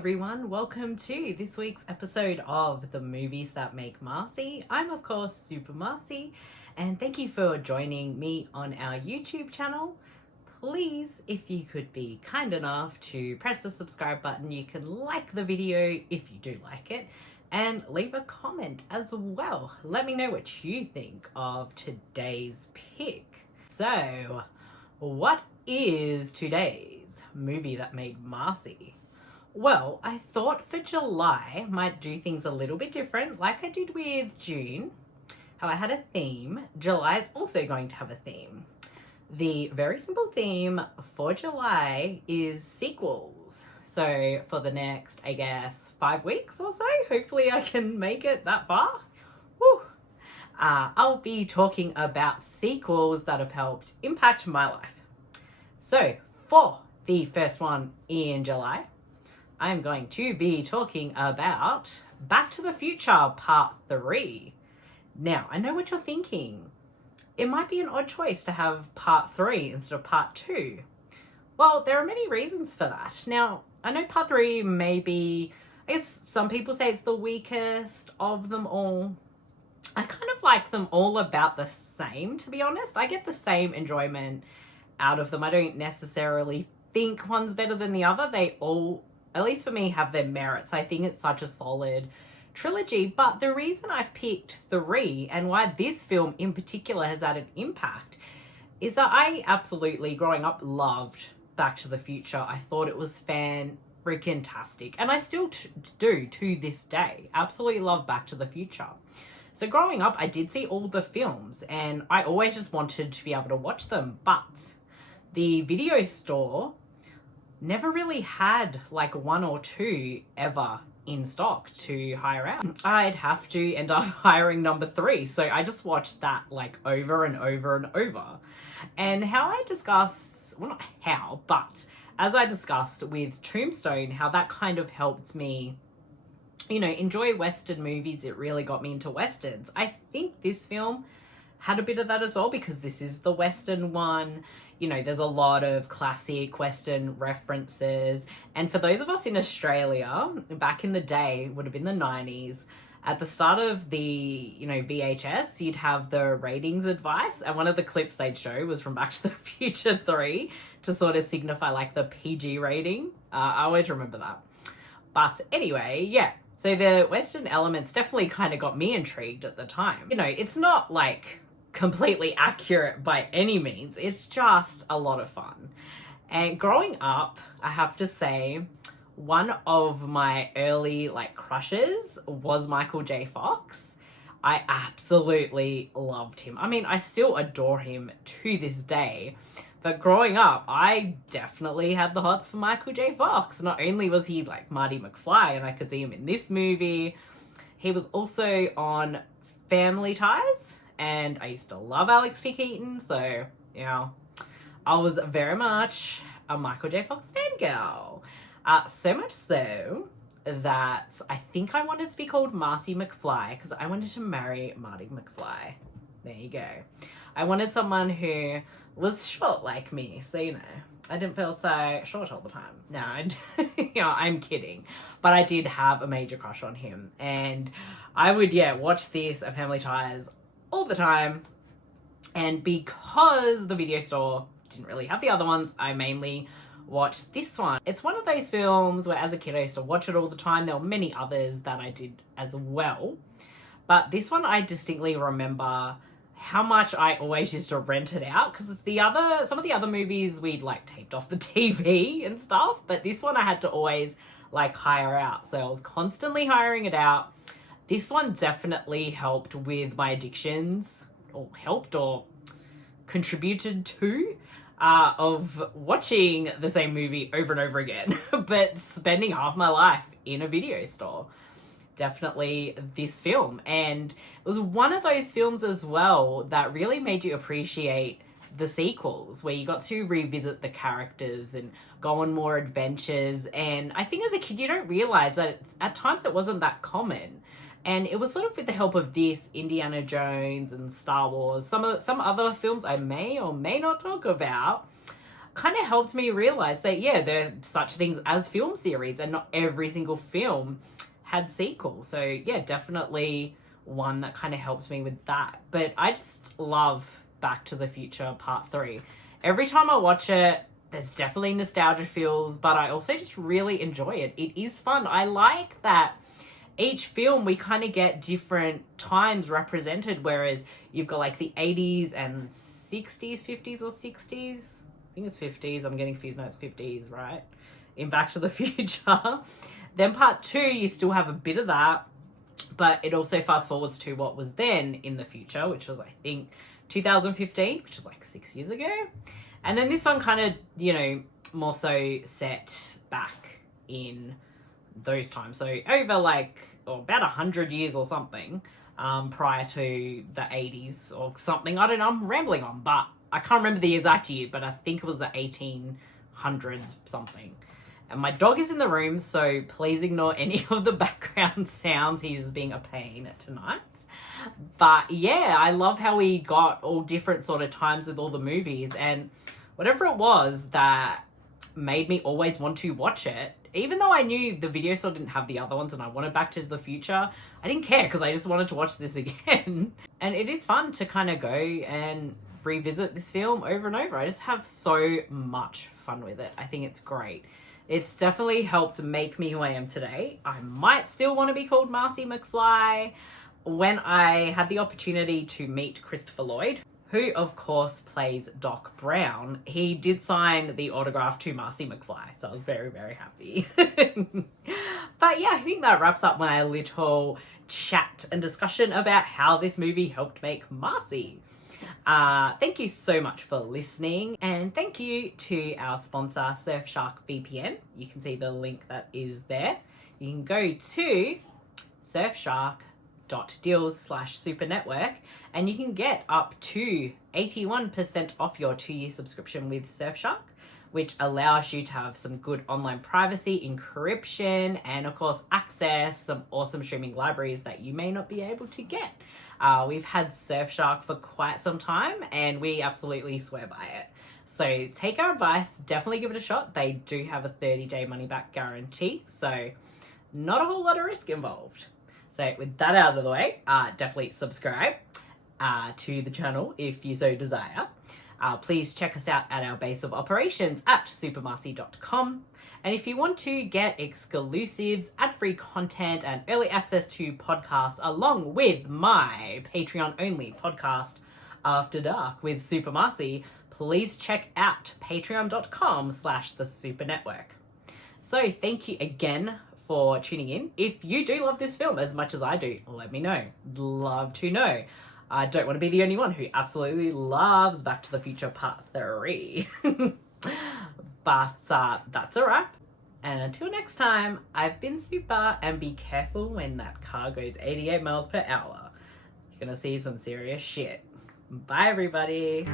everyone, welcome to this week's episode of The Movies That Make Marcy. I'm of course Super Marcy, and thank you for joining me on our YouTube channel. Please, if you could be kind enough to press the subscribe button, you can like the video if you do like it, and leave a comment as well. Let me know what you think of today's pick. So, what is today's movie that made Marcy? Well, I thought for July might do things a little bit different, like I did with June, how I had a theme. July is also going to have a theme. The very simple theme for July is sequels. So for the next, I guess, 5 weeks or so, hopefully I can make it that far. Woo! I'll be talking about sequels that have helped impact my life. So for the first one in July, I'm going to be talking about Back to the Future Part 3. Now, I know what you're thinking. It might be an odd choice to have Part 3 instead of Part 2. Well, there are many reasons for that. Now, I know Part 3 may be, I guess some people say it's the weakest of them all. I kind of like them all about the same, to be honest. I get the same enjoyment out of them. I don't necessarily think one's better than the other. They all, at least for me, have their merits. I think it's such a solid trilogy. But the reason I've picked 3 and why this film in particular has had an impact is that I absolutely, growing up, loved Back to the Future. I thought it was fan-freaking-tastic. And I still do to this day. Absolutely love Back to the Future. So growing up, I did see all the films and I always just wanted to be able to watch them. But the video store never really had like 1 or 2 ever in stock to hire out. I'd have to end up hiring number 3. So I just watched that like over and over and over. And how I discuss, well, not how, but as I discussed with Tombstone, how that kind of helped me, you know, enjoy Western movies. It really got me into Westerns. I think this film had a bit of that as well because this is the Western one. You know, there's a lot of classic Western references. And for those of us in Australia, back in the day, would have been the 90s, at the start of the, you know, VHS, you'd have the ratings advice. And one of the clips they'd show was from Back to the Future 3 to sort of signify like the PG rating. I always remember that. But anyway, yeah. So the Western elements definitely kind of got me intrigued at the time. You know, it's not like completely accurate by any means. It's just a lot of fun. And growing up, I have to say, one of my early like crushes was Michael J. Fox. I absolutely loved him. I mean, I still adore him to this day. But growing up, I definitely had the hots for Michael J. Fox. Not only was he like Marty McFly, and I could see him in this movie, he was also on Family Ties, and I used to love Alex P. Keaton, so, you know, I was very much a Michael J. Fox fangirl. So much so that I think I wanted to be called Marcy McFly, because I wanted to marry Marty McFly. There you go. I wanted someone who was short like me, so, you know, I didn't feel so short all the time. No, you know, I'm kidding. But I did have a major crush on him, and I would, yeah, watch this and Family Ties all the time. And because the video store didn't really have the other ones, I mainly watched this one. It's one of those films where as a kid I used to watch it all the time. There were many others that I did as well. But this one I distinctly remember how much I always used to rent it out, because some of the other movies we'd like taped off the TV and stuff, but this one I had to always like hire out. So I was constantly hiring it out. This one definitely helped with my addictions, or contributed to, of watching the same movie over and over again, but spending half my life in a video store. Definitely this film. And it was one of those films as well that really made you appreciate the sequels, where you got to revisit the characters and go on more adventures. And I think as a kid you don't realize that at times it wasn't that common. And it was sort of with the help of this, Indiana Jones and Star Wars, some other films I may or may not talk about, kind of helped me realize that, yeah, there are such things as film series and not every single film had sequels. So, yeah, definitely one that kind of helped me with that. But I just love Back to the Future Part 3. Every time I watch it, there's definitely nostalgia feels, but I also just really enjoy it. It is fun. I like that each film we kind of get different times represented, whereas you've got like the 80s and 60s, 50s or 60s. I think it's 50s. I'm getting confused. No, it's 50s, right? In Back to the Future. Then part 2, you still have a bit of that, but it also fast forwards to what was then in the future, which was, I think, 2015, which was like 6 years ago. And then this one kind of, you know, more so set back in those times. So over like about 100 years or something prior to the 80s or something. I don't know, I'm rambling on, but I can't remember the exact year, but I think it was the 1800s something. And my dog is in the room, so please ignore any of the background sounds. He's just being a pain tonight. But yeah, I love how we got all different sort of times with all the movies, and whatever it was that made me always want to watch it, even though I knew the video store didn't have the other ones and I wanted Back to the Future, I didn't care because I just wanted to watch this again. And it is fun to kind of go and revisit this film over and over. I just have so much fun with it. I think it's great. It's definitely helped make me who I am today. I might still want to be called Marcy McFly. When I had the opportunity to meet Christopher Lloyd, who of course plays Doc Brown, he did sign the autograph to Marcy McFly, so I was very, very happy. But yeah, I think that wraps up my little chat and discussion about how this movie helped make Marcy. Thank you so much for listening, and thank you to our sponsor Surfshark VPN. You can see the link that is there. You can go to surfshark.deals/supernetwork and you can get up to 81% off your 2-year subscription with Surfshark, which allows you to have some good online privacy, encryption, and of course access some awesome streaming libraries that you may not be able to get. We've had Surfshark for quite some time and we absolutely swear by it. So take our advice, definitely give it a shot. They do have a 30-day money-back guarantee, so not a whole lot of risk involved. So with that out of the way, definitely subscribe to the channel if you so desire. Please check us out at our base of operations at supermarcy.com. And if you want to get exclusives, ad-free content, and early access to podcasts along with my Patreon-only podcast, After Dark with Super Marcy, please check out patreon.com/thesupernetwork. So thank you again for tuning in. If you do love this film as much as I do, let me know. Love to know. I don't want to be the only one who absolutely loves Back to the Future Part 3. But that's a wrap. And until next time, I've been Super, and be careful when that car goes 88 miles per hour. You're gonna see some serious shit. Bye, everybody.